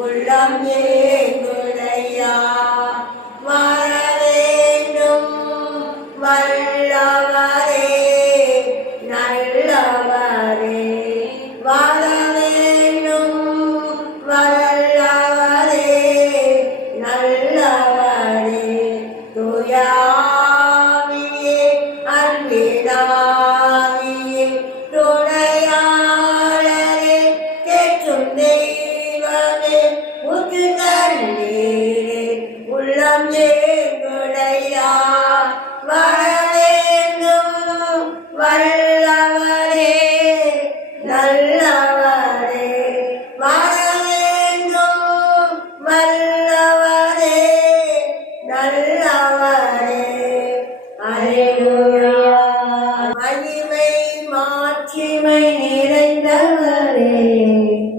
உள்ளம் ஏங்குதையா வர வேண்டும் வல்லவரே நல்லவரே வர வேண்டும் வல்லவரே நல்லவரே துயாவியே அன்பினாவியே துணையாளரே கேட்கும் தெய்வமே முத்து தண்ணீரே உள்ளம் ஏங்குடையா வர வேண்டும் வல்லவரே நல்லவரே வர வேண்டும் வல்லவரே நல்லவரே அல்லேலூயா மகிமை மாட்சிமை நிறைந்தவரே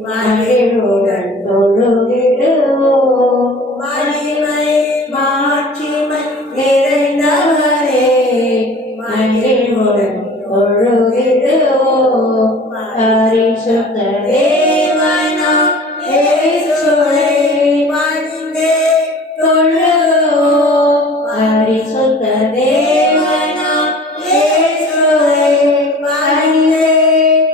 மகிழுடன் தொழுகிடுவோம் மகிமை மாட்சிமை நிறைந்தவரே மகிழுடன் தொழுகிடுவோம் பரிசுத்த தேவனாம் இயேசுவை பணிந்தே தொழுவோம் பரிசுத்த தேவனாம் இயேசுவை பணிந்தே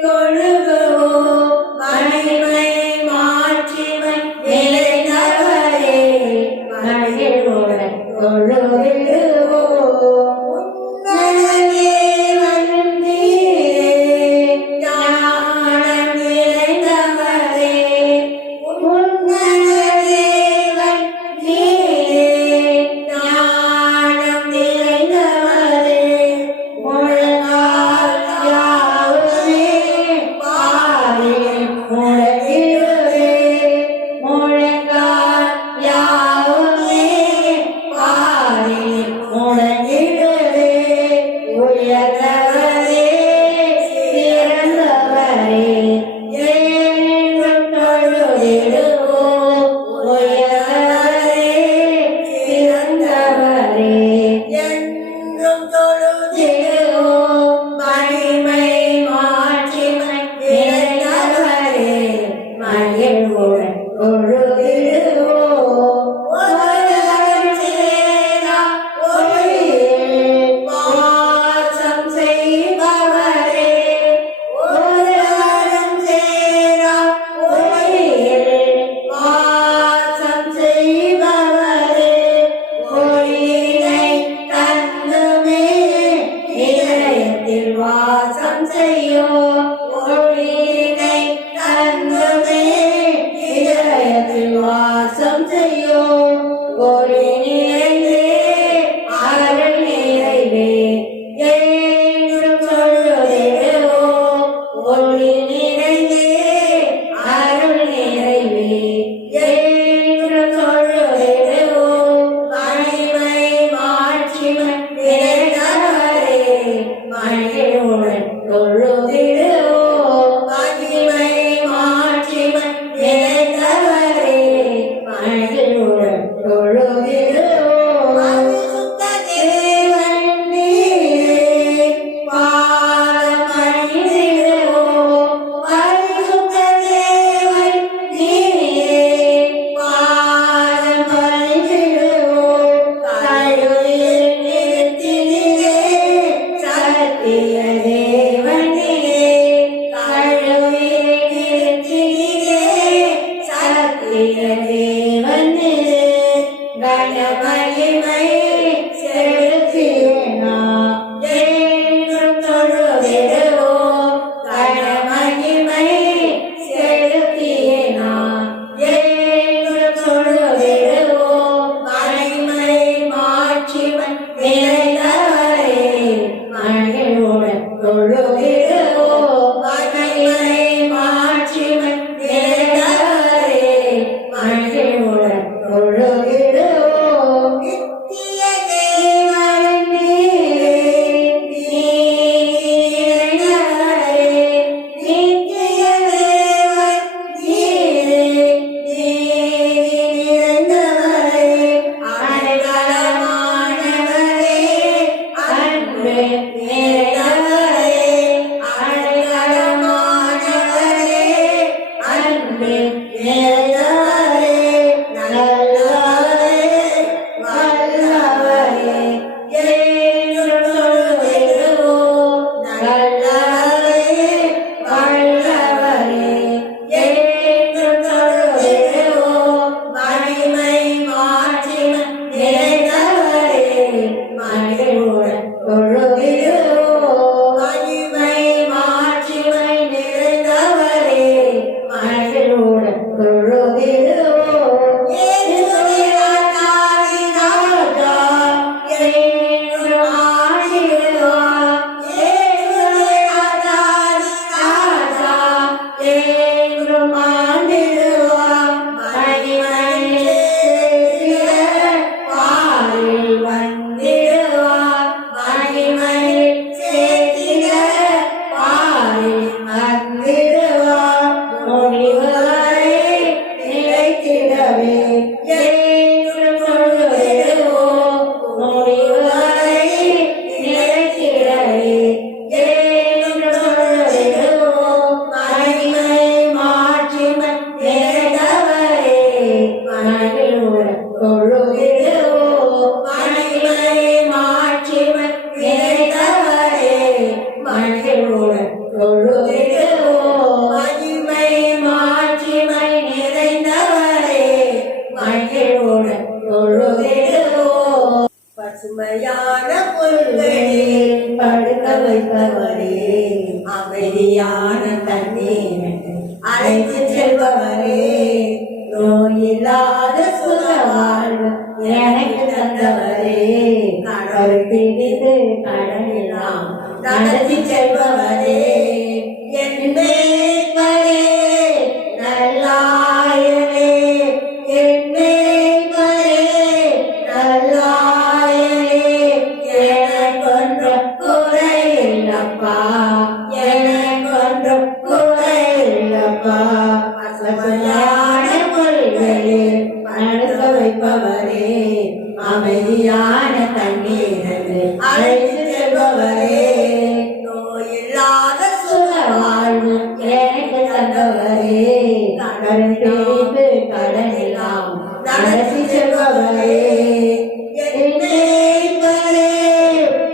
தொழுவோம் மகிமை மாட்சிமை நிறைந்தவரே மகிழுடன் தொழுகிடுவோம் வாசம் செய்யும் ஒளியினை தந்துமே இதயத்தில் இயேசுவே ராஜாதி ராஜா என்றும் ஆண்டிடுவார். இயேசுவே ராஜாதி ராஜா என்றும் ஆண்டிடுவார். மகிமையில் பாரில் வந்திடுவார். மகிமையில் சேர்த்திட பாரில் வந்திடுவார். முடிவுவரை நிலைத்திடவே என்றும் தொழுதிடுவோம். முடிவுவரை நிலைத்திடவே என்றும் தொழுதிடுவோம். மகிமை மாட்சிமை நிறைந்தவரே மகிழுடன் தொழுதிடுவோம். மகிமை மாட்சிமை நிறைந்தவரே மகிழுடன் தொழுதிடுவோம். மகிமை மாட்சிமை நிறைந்தவரே மகிழுடன் தொழுதிடுவோம். பசுமையான புல்வெளியில் படுக்க வைப்பவரே அமைதியான தண்ணீர் அழைத்து செல்பவரே நோயில்லாத சுக வாழ்வு எனக்கு தந்தவரே கடல் பிடித்து கடலெல்லாம் நடத்தி செல்பவரே என் மேய்ப்பரே நல்லாயனே என் மேய்ப்பரே நல்லாயனே எனக்கொன்றும் குறையில்லப்பா எனக்கொன்றும் குறையில்லப்பா. பசுமையான புல்வெளியில் நடக்க வைப்பவரே அமைதியான தண்ணீரது அழைத்து செல்பவரே நோயில்லாத சுக வாழ்வு எனக்கு தந்தவரே கடல் பிடித்து கடலெல்லாம் நடத்தி செல்பவரே என் மேய்ப்பரே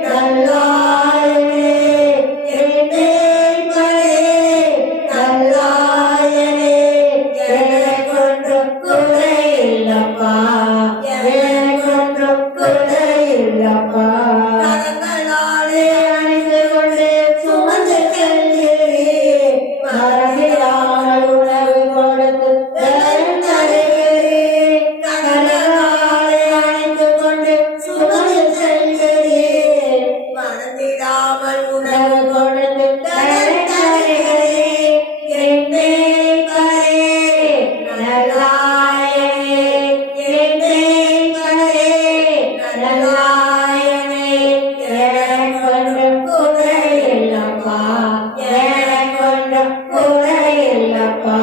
நல்லாயனே என் மேய்ப்பரே நல்லாயனே எனக்கொன்றும் குறையில்லப்பா எனக்கொன்றும் குறையில்லப்பா. கரங்களாலே அணைத்து கொண்டு சுமந்து செல்கிறேன். மறந்திடாமல் உணவு கொடுத்து பலன் தருகிறேன். கரங்களாலே அணைத்து கொண்டு சுமந்து செல்கிறேன். மறந்திடாமல் உணவு கொடுத்து பலன் தருகிறேன். என் மேய்ப்பரே நல்லாயனே என் மேய்ப்பரே நல்லாயனே எனக்கொன்றும் குறையில்லப்பா எனக்கொன்றும் குறையில்லப்பா.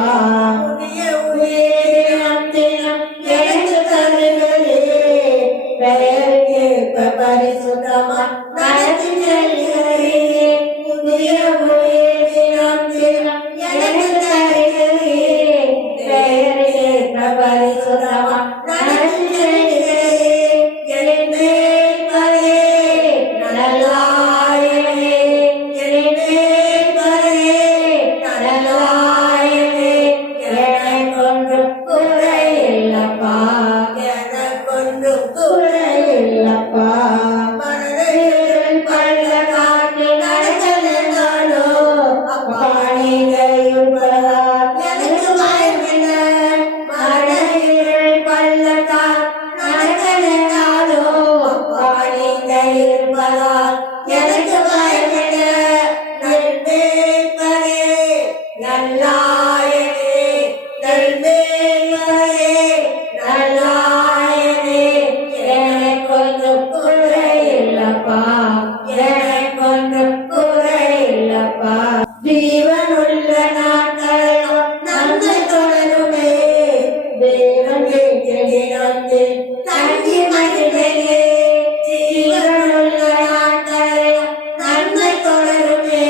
புதிய உயிரினம் தினம் எனக்கு தருகிறேன். பெயருக்கேற்ப பரிசுத்தமா நடத்தி செல்கிறேன். புதிய உயிரினம் தினம் எனக்கு தருகிறேன். பெயருக்கேற்ப பரிசுத்தமா நடத்தி செல்கிறேன். என் மேய்ப்பரே நல்லாயனே என் மேய்ப்பரே நல்லாயனே எனக்கொன்றும் குறையில்லப்பா எனக்கொன்றும் குறையில்லப்பா. மனதில் பள்ள காட்டில் நடக்க நின்றாலோ அப்பா நீங்கள் இருப்பதால் எனக்கு பயமென்ன. மனதில் பள்ளத்தால் நடக்க நின்றாலோ அப்பா நீங்கள் இருப்பதால் எனக்கு பயமென்ன. நல் மேய்ப்பரே நல்லாயனே நல் மேய்ப்பரே நல்லாயனே எனக்கொன்றும் குறையில்லப்பா எனக்கொன்றும் குறையில்லப்பா. ஜீவனுள்ள நாட்களெல்லாம் நன்மை தொடருமே. தேவன் கேட்கிறதில் தங்கி மகிழ்வேனே. ஜீவனுள்ள நாட்களெல்லாம் நன்மை தொடருமே.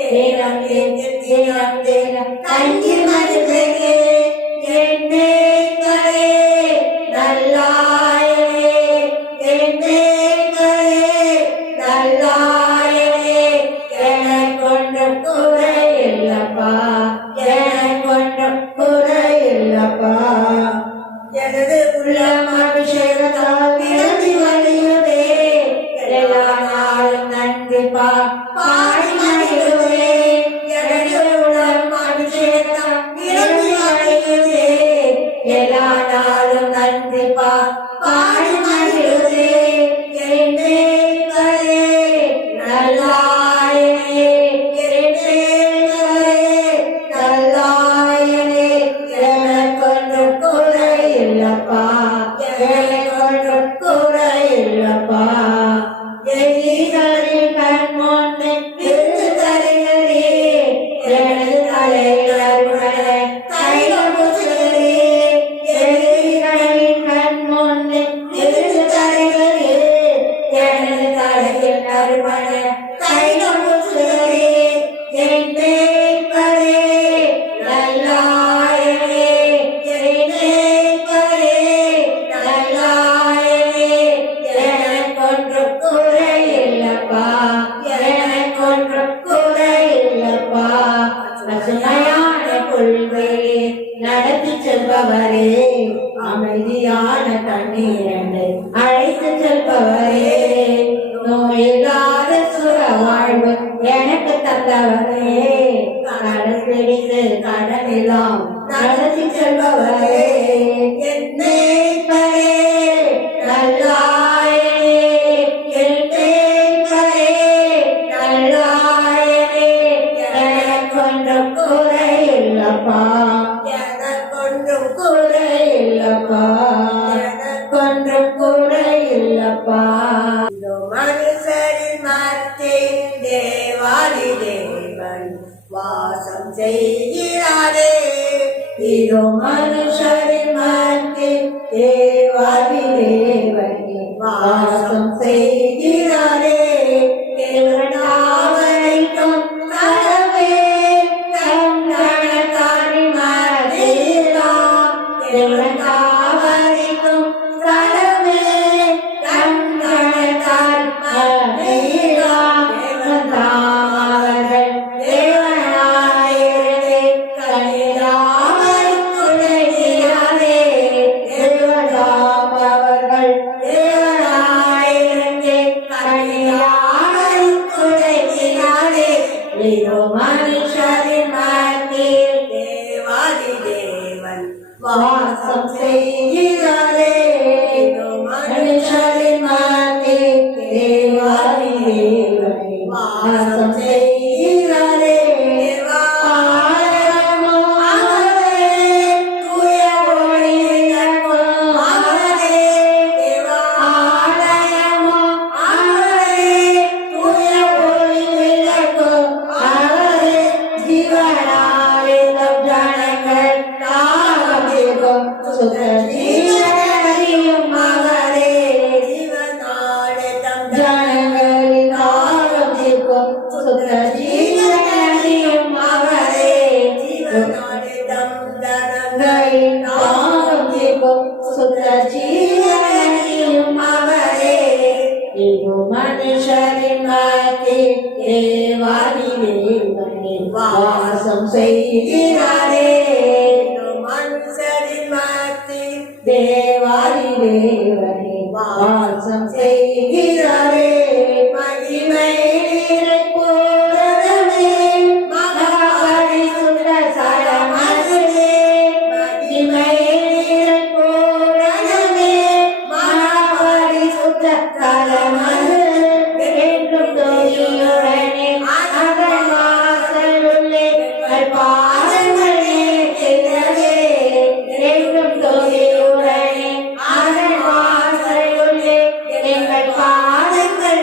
தேவன் கேட்கிறதில் தங்கி மகிழ்வேனே. என் மேய்ப்பரே நல்லாயனே என் மேய்ப்பரே நல்லாயனே எனக்கொன்றும் குறையில்லப்பா எனக்கொன்றும் குறையில்லப்பா. எனது உள்ளமா பாடி மகிழ்வே என் தேவரே நல்லாயனே என் தேவரே நல்லாயனே எனக்கொன்று குறை இல்லப்பா எனக்கொன்று குறை இல்லப்பா எதிரிகளின் கண் முன்னே விருது தருகிறே எனது தலைவர்களே கைலமுசுகிறே எதிரிகளின் கண் முன்னே விருது தருகிறே எனது தலைவர்களே கைலமுசுகிறே என் தேவரே நல்லாயனே என் தேவரே நல்லாயனே எனக்கொன்று குறை இல்லப்பா எனக்கொன்று குறை இல்லப்பா பசுமையான கொள்கையை நடத்தி செல்பவரே அமைதியான தண்ணீரண்டை அழைத்து செல்பவரே நோயில்லாத சுக வாழ்வு எனக்கு தந்தவரே கடல் பிடித்து கடலெல்லாம் நடத்தி செல்பவரே என்னை பரே நல்லாயனே என் தேவரே நல்லாயனே எனக்கொன்று குறை இல்லப்பா எனக்கொன்று குறை இல்லப்பா எனக்கொன்று குறை இல்லப்பா இதோ மனுஷரின் மத்தியில் தேவாதி தேவன் வாசம் செய்கிறாரே இதோ மனுஷரின் மத்தியில் தேவாதி தேவன் வாசம் செய்கிறாரே தேவனாவரைக்கும் கடவே கண்கணக்காரி மதீரா தேவனாவரைக்கும் கடவே கண்கணக்காரி மதீரா தேவனாவர்கள் தேவனாயிரே கனிதாவரைக் குடைகிறாரே தேவனாவர்கள் தேவனாயிரே கனிதாவரைக் குடைகிறாரே இதோ மனுஷரின் மத்தியில் தேவாதி தேவன் வாசம் செய்கிறாரே இதோ மனுஷரின் மத்தியில் தேவாதி தேவன் வாசம் செய்கிறாரே ஆலயமோ அவரே தூய ஒளி விளக்கும் அவரே ஆலயமோ அவரே தூய ஒளி விளக்கும் அவரே ஜீவனாலிலும் ஜனங்கள் தாகத்திற்கும் சுத்த ஜீவனையும் அவரே ஜீவனாலிலும் ஜனங்களின் தாகத்திற்கும் சுத்த ஜீவனையும் அவரே ஜீவனாலிலும் ஜனங்களின் தாகத்திற்கும் சுத்த ஜீவனையும் அவரே இதோ மனுஷரின் மத்தியில் தேவாதி தேவனே வாசம் செய்கிறாரே இதோ மனுஷரின் மத்தியில் தேவாதி தேவனே வாசம் செய்கிறாரே மகிமை பூரணமே மகாபரிசுத்த சரமதுவே மகிமை பூரணமே மகாபரிசுத்த சரமது என்றும் தோழியுடனே அதன் வாசலுள்ளே பாதங்களே சென்றதே என்றும் தோழியுடனே அதன் வாசலுள்ளே எங்கள் பாதங்கள்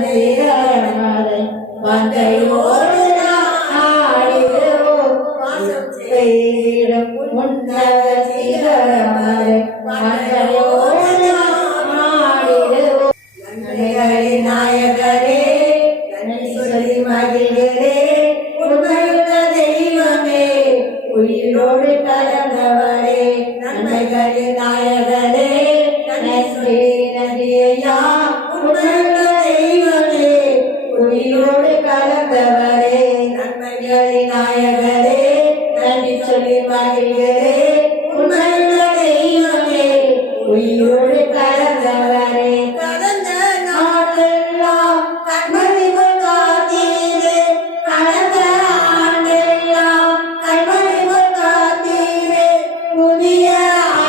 சிகரமலை மங்கையோடு ஆடிடுவோம் செய்திடும் உன்னத சிகரமலை மங்கையோடு ஆடிடுவோம். நன்மைகளின் நாயகரே நன்றி சொல்லி மகிழ்கிறே உண்மையுள்ள தெய்வமே உயிரோடு கலந்தவரே நன்மைகளின் நாயகரே நன்றி நன்றியா உண்மையுள்ள தெய்வமே உயிரோடு கலந்தவரே நன்மைகளின் நாயகரே நன்றி சொல்லி மகிழ்கிறே உண்மையுள்ள தெய்வமே உயிரோடு கலந்தவரே கடந்த நாளெல்லாம் கண்மணிகள் காத்தீரே கடந்த ஆண்டெல்லாம் கண்மணிகள் காத்தீரே புதிய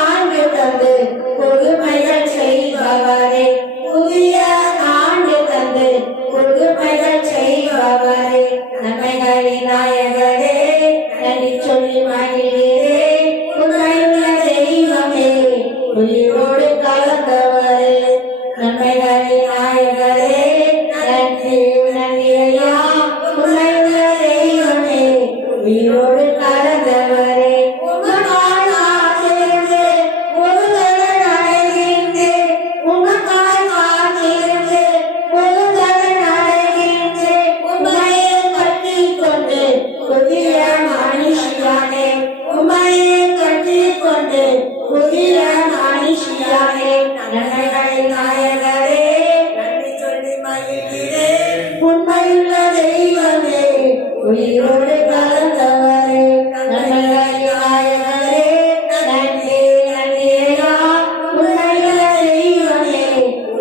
ஆண்டு தந்து கொடுமைகள் செய்பவரே புதிய ஆண்டு தந்து கொடுமைகள் செய்பவரே நன்மைகளின் நாயகரே நன்றி சொல்லி மகிழ்கிறே உண்மையுள்ள தெய்வமே உயிரோடு கலந்தவரே நன்மைகளின் நாயகரே நன்றி நன்றியா உண்மையுள்ள தெய்வமே உயிரோடு கலந்தவரே உமக்காய் காத்திருந்து ஒருதலை அடைகின்றே உமக்காய் காத்திருந்து ஒருதலை அடைகின்றே உண்மையை கட்டிக் கொண்டு புதிய மனுஷியானே உண்மையை கட்டிக் கொண்டு புதிய மனுஷியானே நன்மைகளின் நாயகரே நன்றி சொல்லி மகிழ்கிறேன் உண்மையுள்ள தெய்வமே உயிரோடு கலந்தவரே நன்மைகளின் நாயகரே நன்றி நன்றியா உண்மையுள்ள தெய்வமே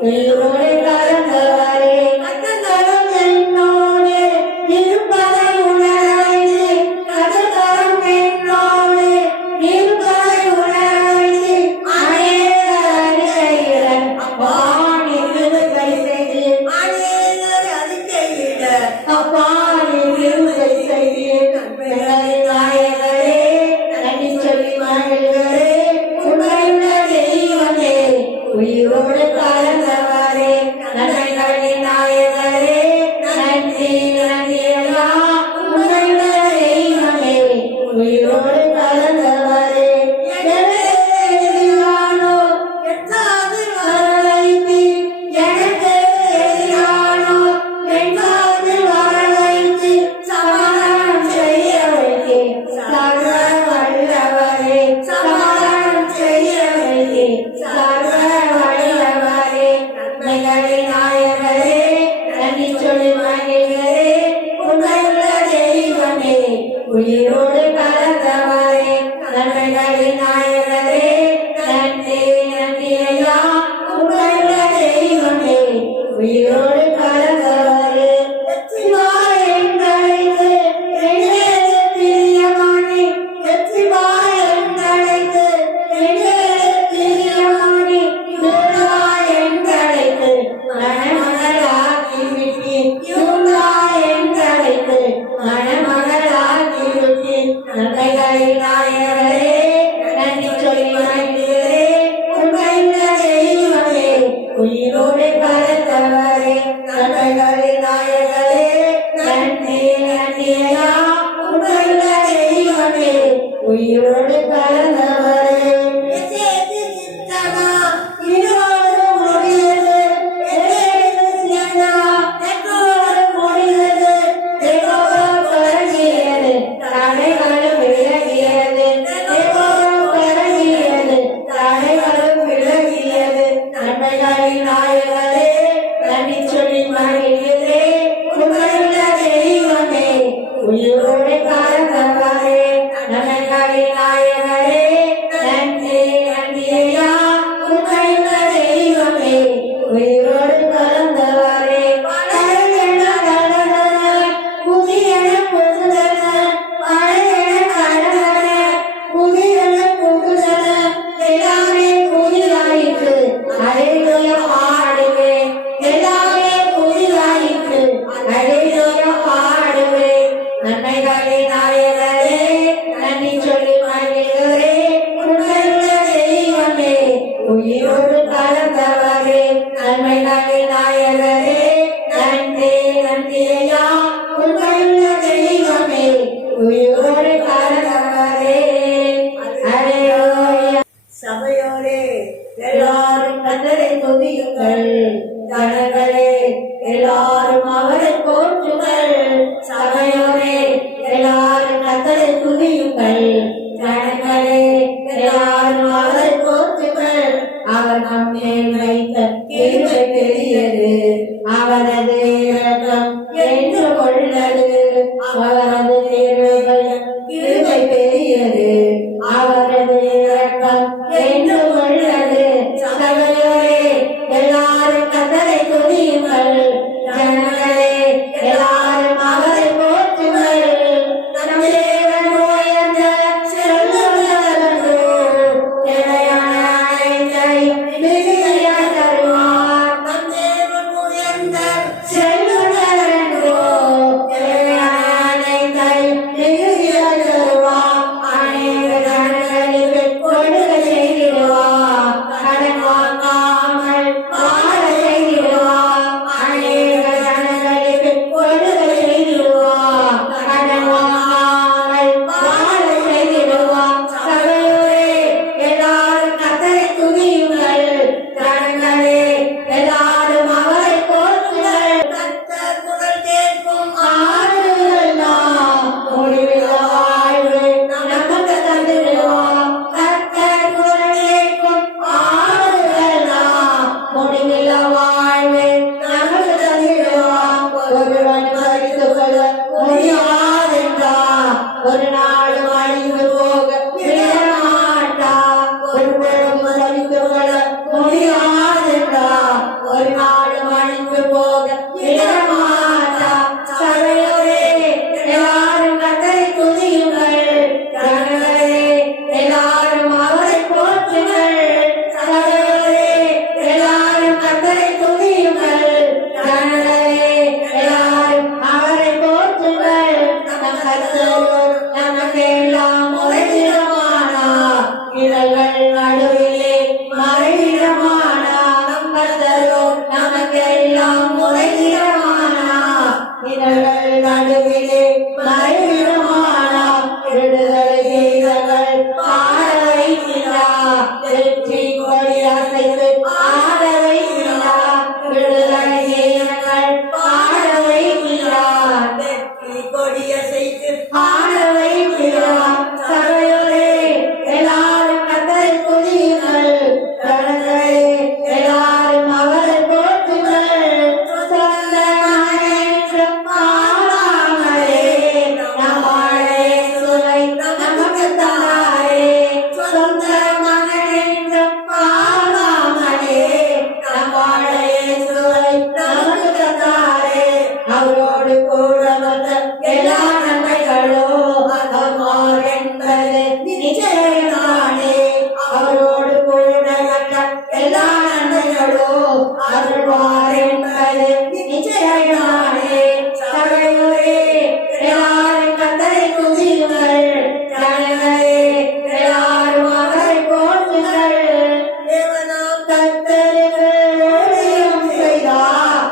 உயிரோடு கலந்தவரே கத்தரும் என்னோடு இருப்பதை உணர்ந்து கத்தரும் என்னோடு இருப்பதை உணர்ந்து அநேக அறிக்கையுடன் அப்பா நீ விடுதலை செய்து அநேக அறிக்கையுடன் அப்பா நீ விடுதலை செய்து நன்மைகளின் நாயகரே நன்றி சொல்லி மகிழ்கிறே உண்மையுள்ள தெய்வமே உயிரோடு கலந்தவரே நன்மைகளின் நாயகரே நன்றி நன்றியா உண்மையுள்ள தெய்வமே உயிரோடு கலந்தவரே எதிரானோ எட்டாவது வரவைத்து எனக்கு எதிரானோ எட்டாவது வரவைத்து சமாதானம் செய்ய வைத்தே சர்வ வல்லவரே சமாதானம் செய்ய வைத்தே சர்வ வல்லவரே நன்மைகளின் நாயகரே நன்றி சொல்லி மகிழ்கிறே உண்மையுள்ள தெய்வமே உயிரோடு கலந்தவரே நன்மைகளின் நாயகரே நன்றி நன்றியா உண்மையுள்ள தெய்வமே உயிரோடு கலந்தவரே எத்திவாய் என்றழைத்து என்னேது பிரியமானே எத்திவாய் என்றழைத்து என்னேது பிரியமானே யூதாய் என்றழைத்து மணமகளாகி விட்டீர் யூதாய் என்றழைத்து மணமகளாகி விட்டீர் நன்மைகளின் நாயகரே நன்றி சொல்லி மகிழ்கிறே உண்மையுள்ள தெய்வமே உயிரோடு கலந்தவரே நன்மைகளின் நாயகரே நன்றி நன்றியா உண்மையுள்ள தெய்வமே உயிரோடு கலந்தவரே எசேது சித்தனா இதோடு முடியது எசேது சித்தனா எதோடு முடியது எதோடு கரங்கியது தடைகளும் விலகியது எதோடு கரங்கியது தடைகளும் விலகியது நன்மைகளின் நாயகரே நன்றி சொல்லி மகிழ்கிறே உண்மையுள்ள தெய்வமே உயிரோடு கலந்தவரே நன்மைகளின் நாயகரே நன்றி நன்றியா உண்மையுள்ள தெய்வமே உயிரோடு கலந்தவரே பழையன கடன புதியன புதுதன பழையன கடன புதியன புதுதன எல்லாமே புதிதாயிற்று அலையில பாடுவேன் எல்லாமே புதிதாயிற்று அலையில பாடுவேன் நன்மைகளின் நாயகரே நன்றி சொல்லி மகிழ்கிறே எல்லாரும் அவரை போற்றுங்கள். சபையோரே எல்லாரும் கர்த்தரை துதியுங்கள். ஜனங்களே எல்லாரும் அவரை போற்றுங்கள். அவர் நம் மேல் வைத்த கிருபை பெரியது, அவரது இரக்கம் என்று கொள்ளது. அவரது கிருபை பெரியது, அவரது இரக்கம் என்று கொள்ளது. சபையோரே எல்லாரும் கர்த்தரை துதியுங்கள். ஜனங்களே எல்லாரும் அவரை போற்றுங்கள். நம் தேவன் உயர்ந்த செல்வந்தரன்றோ, தேவையான அனைத்தையும் மிகுதியாய் தருவார். நம் தேவன் உயர்ந்த செல்வந்தரன்றோ, தேவையான அனைத்தையும் மிகுதியாய் தருவார். அநேக ஜனங்களுக்கு கொடுக்க செய்திடுவார், கடன் வாங்காமல் வாழ செய்திடுவார். அநேக ஜனங்களுக்கு கொடுக்க செய்திடுவார், கடன் வாங்காமல் வாழ செய்திடுவார். சபையோரே எல்லாரும் கர்த்தரை துதியுங்கள். ஜனங்களே எல்லாரும் அவரை போற்றுங்கள். கர்த்தர் குரல் கேட்கும் ஆறுதல்தான் முடிவில்லா வாழ்வு நமக்கு தந்திடுவார். கர்த்தர் குரல் கேட்கும் ஆறுதல்தான் முடிவில்லா வாழ்வு நமக்கு தந்திடுவார். ஒருவன் மறித்துக் கொள்ள முடியாதென்றார், ஒரு நாளும் அழிந்து போக விடமாட்டார். ஒருவரும் மறித்துக் கொள்ள முடியாதென்றார், ஒரு நாளும் அழிந்து போக விடமாட்டார். சபையோரே எல்லாரும் கர்த்தரை துதியுங்கள். ஜனங்களே எல்லாரும் அவரை போற்றுங்கள். சபையோரே எல்லாரும் கர்த்தரை துதியுங்கள். ஜனங்களே எல்லாரும் அவரை போற்றுங்கள். நம் கர்த்தர் நமக்கெல்லாம் உறைவிடமானார், இடர்கள் நடுவிலே மறைவிடமானார். நம் கர்த்தர் நமக்கெல்லாம் உறைவிடமானார், இடர்கள் நடுவிலே மறைவிடமானார். விடுதலை கீதங்கள் பாட வைக்கிறார், வெற்றி கொடி அசைத்து ஆட வைக்கிறார். விடுதலை கீதங்கள் பாட வைக்கிறார், வெற்றி கொடி அசைத்து ஆட வைக்கிறார். சபையோரே எல்லாரும் கர்த்தரை துதியுங்கள். ஜனங்களே எல்லாரும் அவரை போற்றுங்கள். சொந்த மகனென்று பாராமலே நம் வாழை சுவை நமக்கு தாரே. சொந்த மகனென்று பாராமலே நம் வாழை சுவை நமக்கு தாரே. அவரோடு கூட வந்த எல்லா நன்மைகளும் அகமார் என்பது நிச்சயம்தானே. அவரோடு கூட வந்த எல்லா நன்மைகளும் அருள்வார் என்பது நிச்சயம்தானே. சபையோரே எல்லாரும் கர்த்தரை துதியுங்கள். ஜனங்களே எல்லாரும் அவரை போற்றுங்கள். தேவனாம் கர்த்தருக்கு ஊழியம் செய்தார்,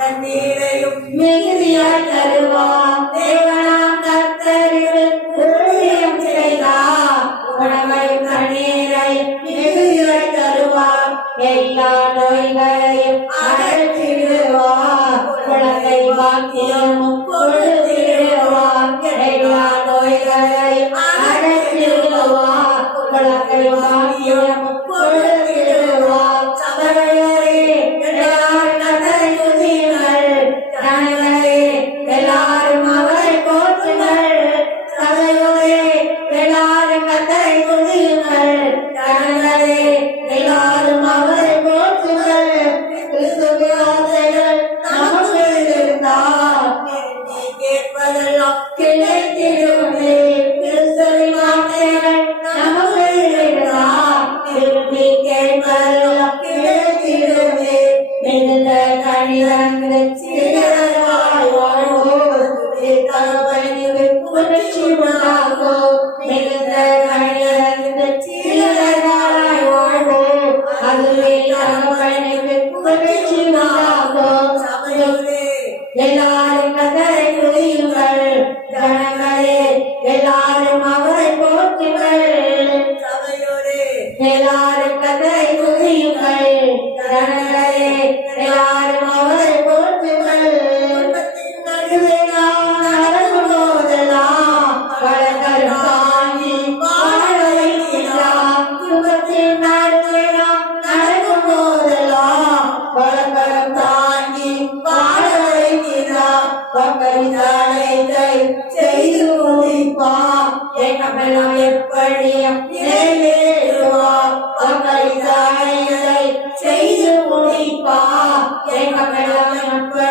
தண்ணீரையும் மிகுதியாய் தருவார். தேவனாம் கர்த்தருக்கு ஊழியம் செய்தார், உணவையும் தண்ணீரையும் மிகுதியாய் தருவார். எல்லா நோய்களையும் அகற்றிடுவார், குழந்தை பாக்கியமும் கொடுத்திடுவார். எல்லா நோய்களையும் அகற்றிடுவார், குழந்தை பாக்கியமும் கொடுத்திடுவார். சபையோரே எல்லாரும் கர்த்தரை துதியுங்கள். ஜனங்களே எல்லாரும் அவரை போற்றுங்கள். சபையோரே எல்லாரும் கர்த்தரை துதியுங்கள். ஜனங்களே எல்லாரும் அவரை போற்றுங்கள். கிறிஸ்துவின் வார்த்தைகள் நமக்குள் இருந்தால் கேட்பதெல்லாம் கிடைத்திடுமே. கிறிஸ்துவின் வார்த்தைகள் நமக்குள் இருந்தால் திரும்பி கேட்பதெல்லாம் கிடைத்திடுமே. மிகுந்த கனிதந்து சிறராய் வாழ்வோர் தகவலில் புரட்சி உண்டாகும். மிகுந்த கனிதந்து சிறராய் வாழ்வோர் அதுவே தகவலில் புரட்சி உண்டாகும். சபையோரே எல்லாரும் கர்த்தரை துதியுங்கள். ஜனங்களே எல்லாரும் அவரை போற்றுங்கள். சபையோரே எல்லாரும் கர்த்தரை துதியுங்கள். ஜனங்களே எல்லாரும் அவரை போற்றுங்கள்.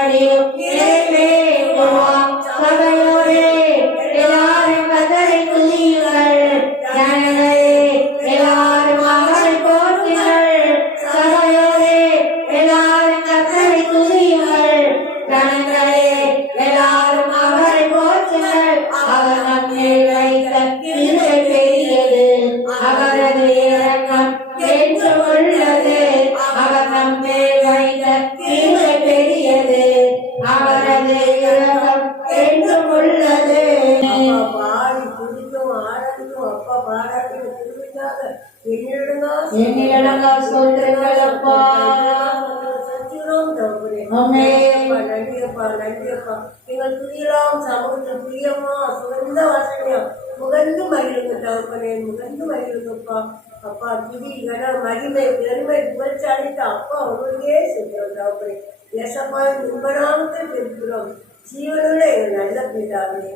திருப்படியும் நிறைவேற்றுவார். சபையோரே எல்லாரும் கர்த்தரை துதியுங்கள். ஜனங்களே எல்லாரும் அவரை போற்றுங்கள். சபையோரே எல்லாரும் கர்த்தரை துதியுங்கள். ஜனங்களே எல்லாரும் அவரை போற்றுங்கள். அவர் நம்மேல் வைத்த கிருபை பெரியது. அவரது இரக்கம் என்றும் உள்ளது. அவர் நம்மேல் வைத்த கிருபை பெரியது. அவரது இரக்கம் என்றும் உள்ளது. பாடி துதிக்கும் ஆராதிக்கும் அப்பா பாராட்டும் திருவிழாக என்னிடங்க சொல்லுங்கள் அப்பா. நன்றியப்பா நன்றியப்பா. எங்கள் துதியெல்லாம் சமூகத்தில் பிரியமா சுகந்த வாசனையா முகந்து மகிழுங்க தகப்பனே, முகந்து மகிழுங்கப்பா. அப்பா துதி கன மகிமை பெருமை புகழ்ச்சி அளித்த அப்பா உங்களுக்கே சென்றோம் தகப்பனே. ஏசப்பா உங்களாக பெறுகிறோம். ஜீவனுள்ள எங்கள் நல்ல பிதாவே.